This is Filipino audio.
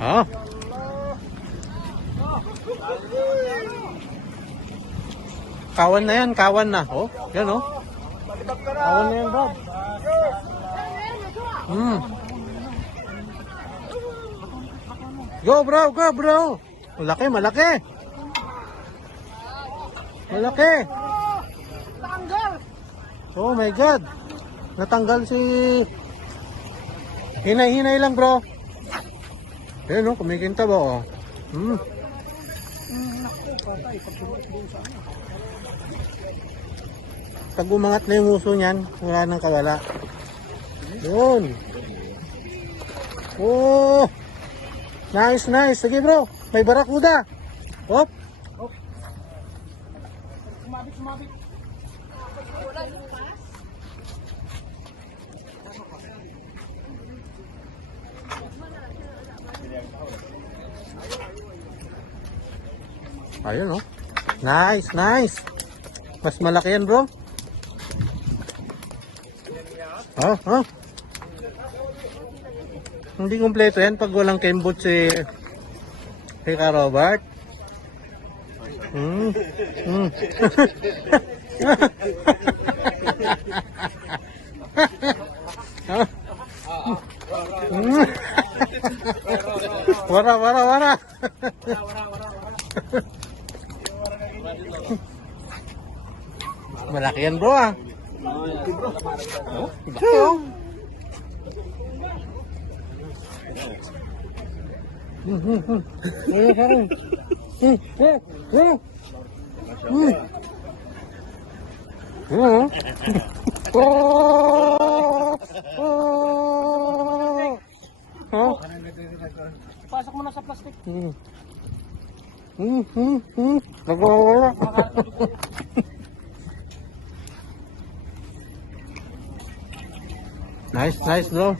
Ah. Kawan na yan, kawan na. Oh, yan oh. Kawan na yan, Brad. Go, bro, go, bro. Malaki, malaki. Malaki. Oh my God. Natanggal si... Hinay-hinay lang, bro. Ayan, oh, kumikinta ba, oh. Pag umangat na yung uso niyan, wala nang kawala. Yun. Oh. Nice, nice. Sige, bro. May barakuda. Hop. Sumabit, sumabit. Ayun, oh. Nice, nice. Mas malaki yan, bro. Oh, oh. Hindi kumpleto yan pag walang kembot si Ka Robert. Wara, wara, wara. Malaki yan, bro, ah. Oh, laki, oh. Pasok mo na sa plastic. Nagwawala. Nice, nice, bro.